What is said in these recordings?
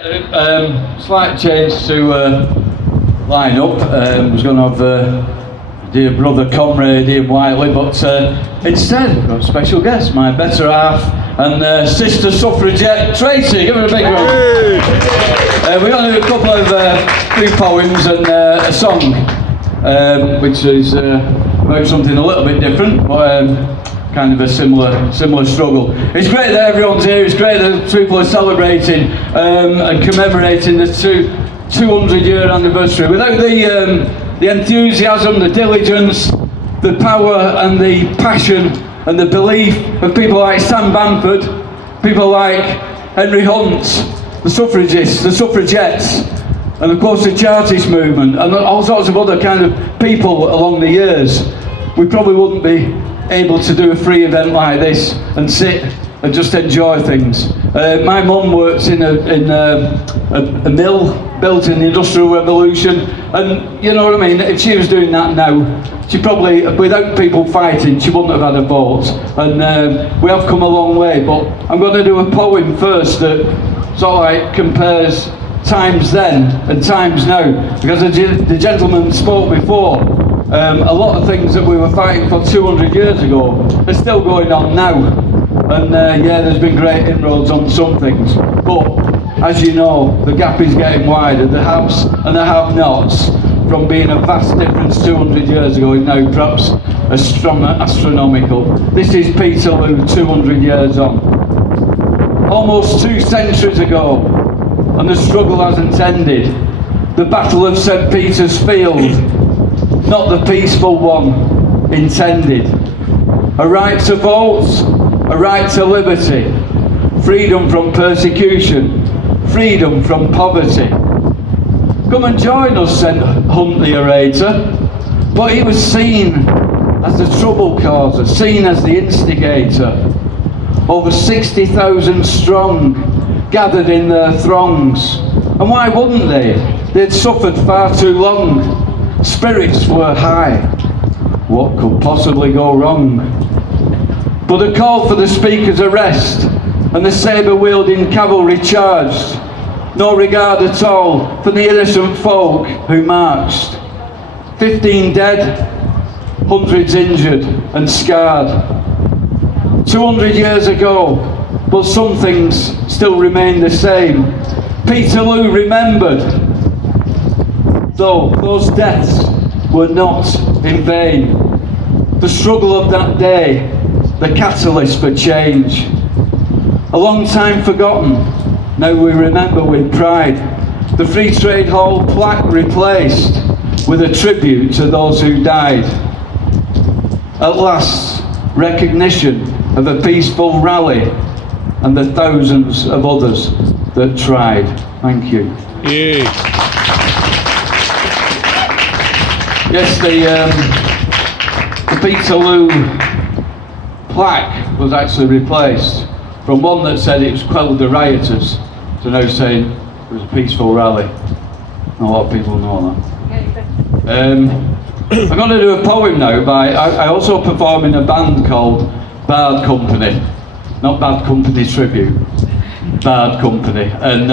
Slight change to line up. Was going to have dear brother comrade Ian Whiteley, but instead we've got a special guest, my better half and sister suffragette Tracy. Give her a big round. We're going to do a couple of three poems and a song, which is about something a little bit different, but kind of a similar struggle. It's great that everyone's here. It's great that people are celebrating and commemorating the 200-year anniversary. Without the enthusiasm, the diligence, the power and the passion and the belief of people like Sam Bamford, people like Henry Hunt, the suffragists, the suffragettes, and of course the Chartist movement, and all sorts of other kind of people along the years, we probably wouldn't be able to do a free event like this and sit and just enjoy things. My mum works in a mill built in the Industrial Revolution, and you know what I mean, if she was doing that now, she probably, without people fighting, she wouldn't have had a vote. And we have come a long way, but I'm going to do a poem first that sort of like compares times then and times now, because the gentleman spoke before. A lot of things that we were fighting for 200 years ago are still going on now, and yeah, there's been great inroads on some things, but as you know, the gap is getting wider. The haves and the have-nots, from being a vast difference 200 years ago, is now perhaps astronomical. This is Peterloo 200 years on. Almost 2 centuries ago, and the struggle hasn't ended. The Battle of St. Peter's Field, not the peaceful one intended. A right to vote, a right to liberty, freedom from persecution, freedom from poverty. Come and join us, said Hunt the orator, but he was seen as the trouble causer, seen as the instigator. Over 60,000 strong gathered in their throngs, and why wouldn't they? They'd suffered far too long. Spirits were high. What could possibly go wrong? But a call for the Speaker's arrest, and the sabre-wielding cavalry charged. No regard at all for the innocent folk who marched. 15 dead, hundreds injured and scarred. 200 years ago, but some things still remain the same. Peterloo remembered, though those deaths were not in vain. The struggle of that day, the catalyst for change. A long time forgotten, now we remember with pride. The Free Trade Hall plaque replaced with a tribute to those who died. At last, recognition of a peaceful rally and the thousands of others that tried. Thank you. Yeah. Yes, the Peterloo plaque was actually replaced from one that said it was quelled the rioters to now saying it was a peaceful rally. Not a lot of people know that. I'm going to do a poem now I also perform in a band called Bard Company. Not Bad Company Tribute, Bard Company. And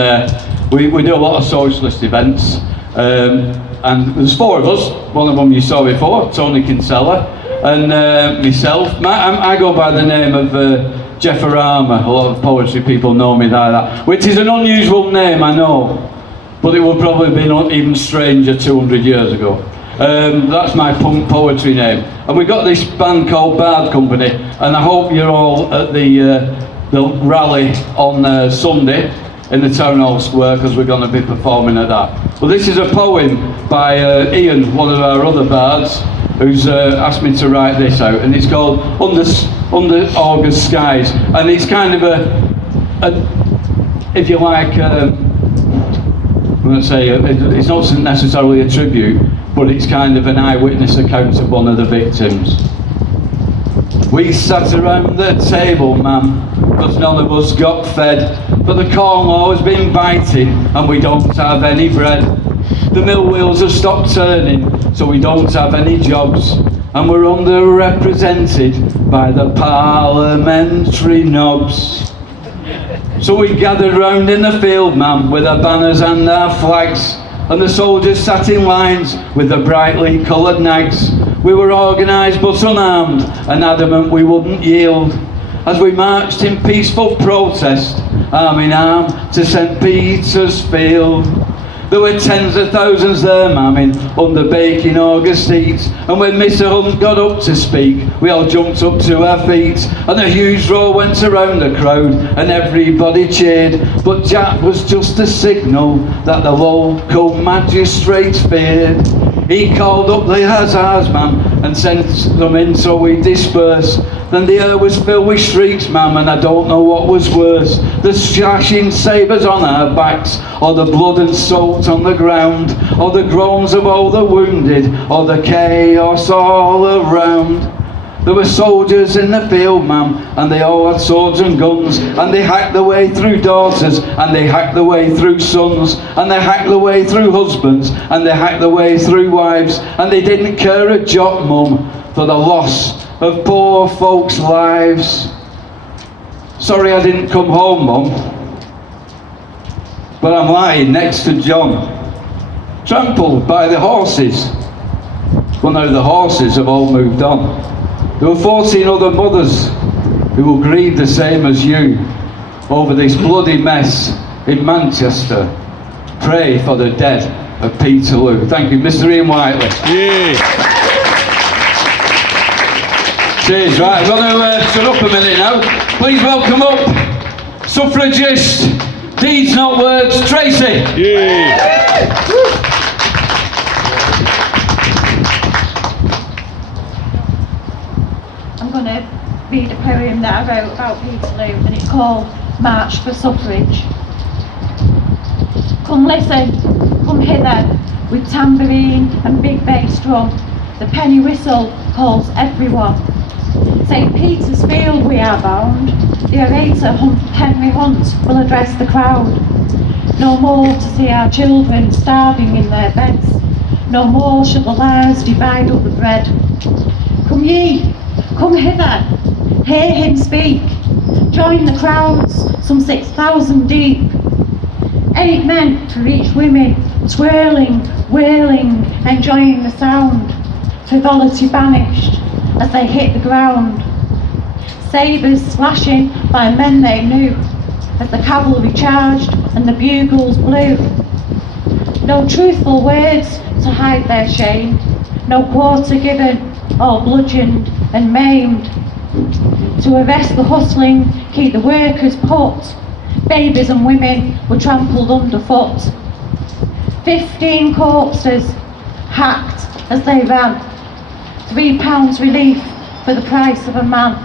we do a lot of socialist events. And there's 4 of us. One of them you saw before, Tony Kinsella, and myself. I go by the name of Jeffarama. A lot of poetry people know me like that, which is an unusual name, I know, but it would probably be even stranger 200 years ago. That's my punk poetry name. And we got this band called Bard Company, and I hope you're all at the rally on Sunday in the Town Hall Square, because we're going to be performing at that. Well, this is a poem by Ian, one of our other bards, who's asked me to write this out, and it's called Under August Skies, and it's kind of a if you like, I'm going to say, it's not necessarily a tribute, but it's kind of an eyewitness account of one of the victims. We sat around the table, ma'am, because none of us got fed, but the corn law has been biting and we don't have any bread. The mill wheels have stopped turning, so we don't have any jobs, and we're underrepresented by the parliamentary knobs. So we gathered round in the field, ma'am, with our banners and our flags, and the soldiers sat in lines with the brightly coloured nags. We were organised but unarmed, and adamant we wouldn't yield, as we marched in peaceful protest, arm in arm, to St. Peter's Field. There were tens of thousands there, ma'am, in under baking August heat, and when Mr. Hunt got up to speak, we all jumped up to our feet, and a huge roar went around the crowd, and everybody cheered, but Jack was just a signal that the local magistrates feared. He called up the hussars, ma'am, and sent them in, so we dispersed. Then the air was filled with shrieks, ma'am, and I don't know what was worse, the slashing sabres on our backs, or the blood and salt on the ground, or the groans of all the wounded, or the chaos all around. There were soldiers in the field, ma'am, and they all had swords and guns, and they hacked their way through daughters, and they hacked their way through sons, and they hacked their way through husbands, and they hacked their way through wives, and they didn't care a jot, mum, for the loss of poor folks' lives. Sorry I didn't come home, mum, but I'm lying next to John, trampled by the horses. Well, now the horses have all moved on. There were 14 other mothers who will grieve the same as you over this bloody mess in Manchester. Pray for the dead of Peterloo. Thank you, Mr. Ian Whiteley. Yeah. Cheers, right, I'm going to shut up a minute now. Please welcome up suffragist, deeds not words, Tracy. Yeah. I'm going to read a poem that I wrote about Peterloo, and it's called March for Suffrage. Come listen, come hither, with tambourine and big bass drum. The penny whistle calls everyone. St. Peter's Field we are bound. The orator Henry Hunt will address the crowd. No more to see our children starving in their beds. No more shall the lads divide up the bread. Come ye, come hither, hear him speak. Join the crowds, some 6,000 deep. 8 men for each woman, twirling, whirling, enjoying the sound. Frivolity banished as they hit the ground. Sabres slashing by men they knew, as the cavalry charged and the bugles blew. No truthful words to hide their shame, no quarter given or bludgeoned and maimed. To arrest the hustling, keep the workers put, babies and women were trampled underfoot. 15 corpses hacked as they ran, £3 relief for the price of a man.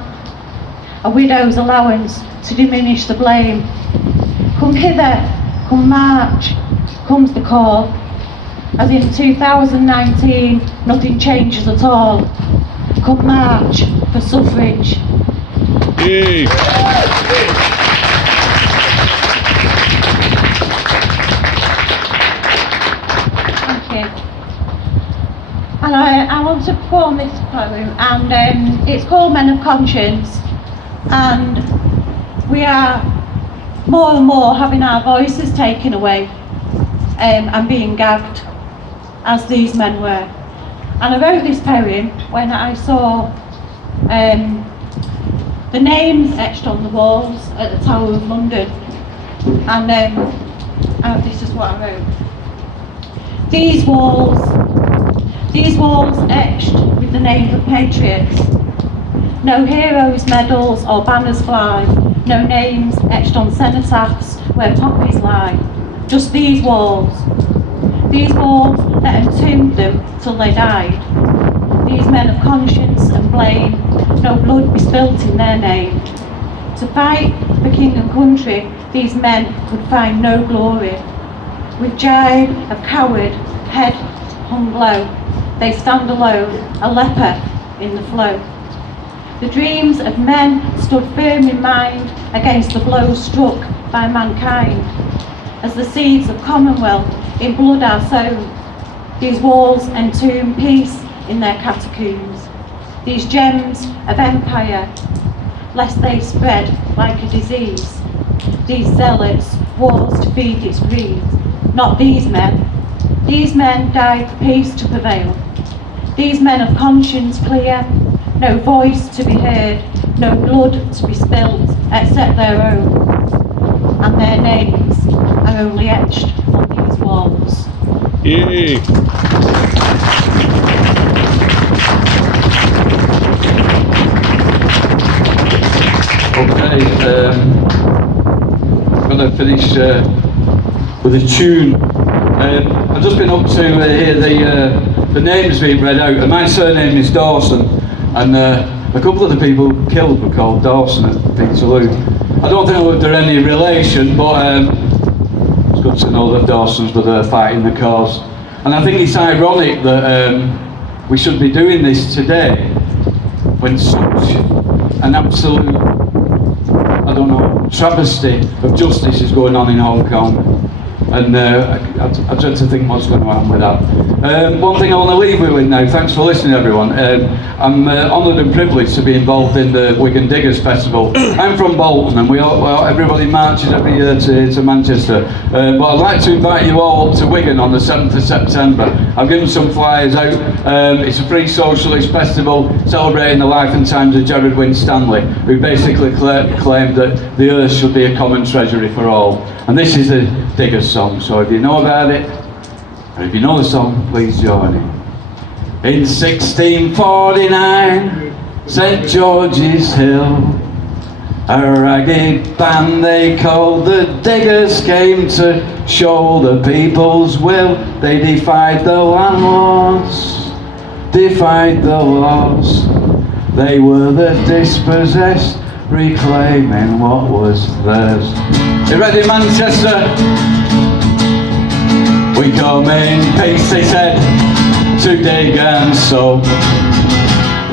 A widow's allowance to diminish the blame. Come hither, come march, comes the call. As in 2019, nothing changes at all. Come march for suffrage. Yeah. Thank you. And I want to perform this poem, and it's called Men of Conscience, and we are more and more having our voices taken away and being gagged, as these men were. And I wrote this poem when I saw the names etched on the walls at the Tower of London, and this is what I wrote. These walls etched with the names of patriots. No heroes' medals or banners fly, no names etched on cenotaphs where poppies lie. Just these walls that entombed them till they died. These men of conscience and blame, no blood be spilt in their name. To fight for king and country, these men would find no glory. With jibe of coward, head hung low, they stand alone, a leper in the flow. The dreams of men stood firm in mind against the blows struck by mankind. As the seeds of commonwealth in blood are sown, these walls entomb peace in their catacombs. These gems of empire, lest they spread like a disease. these zealots, wars to feed its greed. Not these men. These men died for peace to prevail. These men of conscience clear, no voice to be heard, no blood to be spilt except their own. And their names are only etched on these walls. Yay! Okay, I'm going to finish with a tune. I've just been up to hear the names being read out, and my surname is Dawson, and a couple of the people killed were called Dawson at Peterloo. I don't think they're any relation, but it's good to know that Dawsons were there fighting the cause. And I think it's ironic that we should be doing this today when such an absolute, I don't know, travesty of justice is going on in Hong Kong. And I dread to think what's going to happen with that. One thing I want to leave you with now, thanks for listening everyone. I'm honoured and privileged to be involved in the Wigan Diggers Festival. I'm from Bolton and everybody marches every year to Manchester. But I'd like to invite you all to Wigan on the 7th of September. I've given some flyers out. It's a free socialist festival celebrating the life and times of Gerard Winstanley, who basically claimed that the earth should be a common treasury for all. And this is a Diggers song, so if you know about it, or if you know the song, please join in. In 1649, St George's Hill, a ragged band they called the Diggers came to show the people's will. They defied the landlords, defied the laws. They were the dispossessed, reclaiming what was theirs. You ready, Manchester? We come in peace, they said, to dig and sow.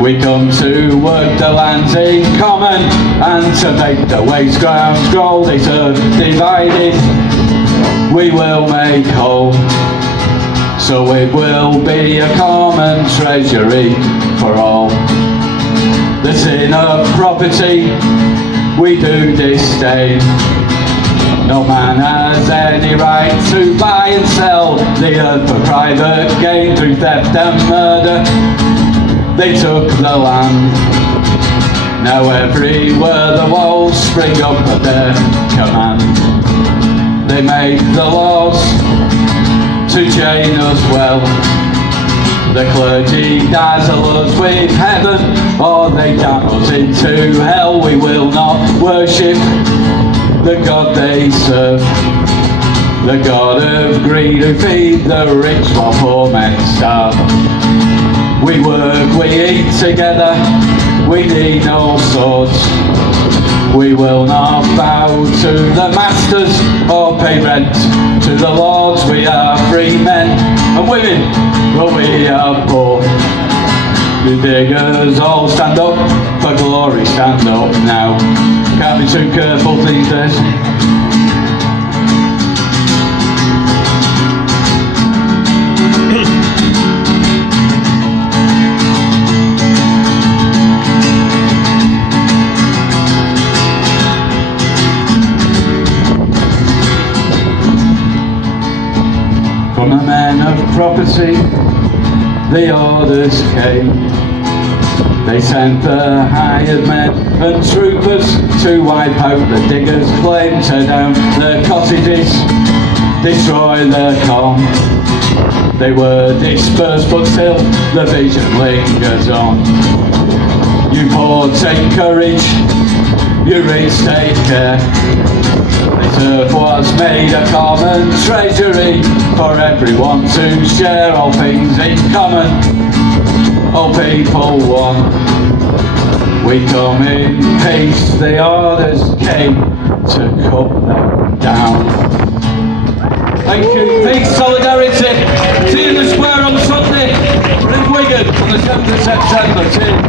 We come to work the lands in common and to make the waste grounds grow. This earth divided, we will make whole. So it will be a common treasury for all. The sin of property we do disdain. No man has any right to buy and sell the earth for private gain. Through theft and murder they took the land. Now everywhere the walls spring up at their command. They make the laws to chain us well. The clergy dazzle us with heaven, or they damn us into hell. We will not worship the God they serve, the God of greed who feed the rich while poor men starve. We work, we eat together, we need no swords. We will not bow to the masters or pay rent to the lords. We are free men and women, but we are poor. The diggers all stand up for glory, stand up now. Can't be too careful these days. From the men of property, the orders came. They sent the hired men and troopers to wipe out the diggers' claim, tear down their cottages, destroy their corn. They were dispersed, but still the vision lingers on. You poor take courage, you rich take care. This earth was made a common treasury for everyone to share, all things in common, all people one. We come in peace, the orders came to cut them down. Thank you, peace, solidarity. See you in the square on Sunday in Wigan on the 7th of September. Cheers.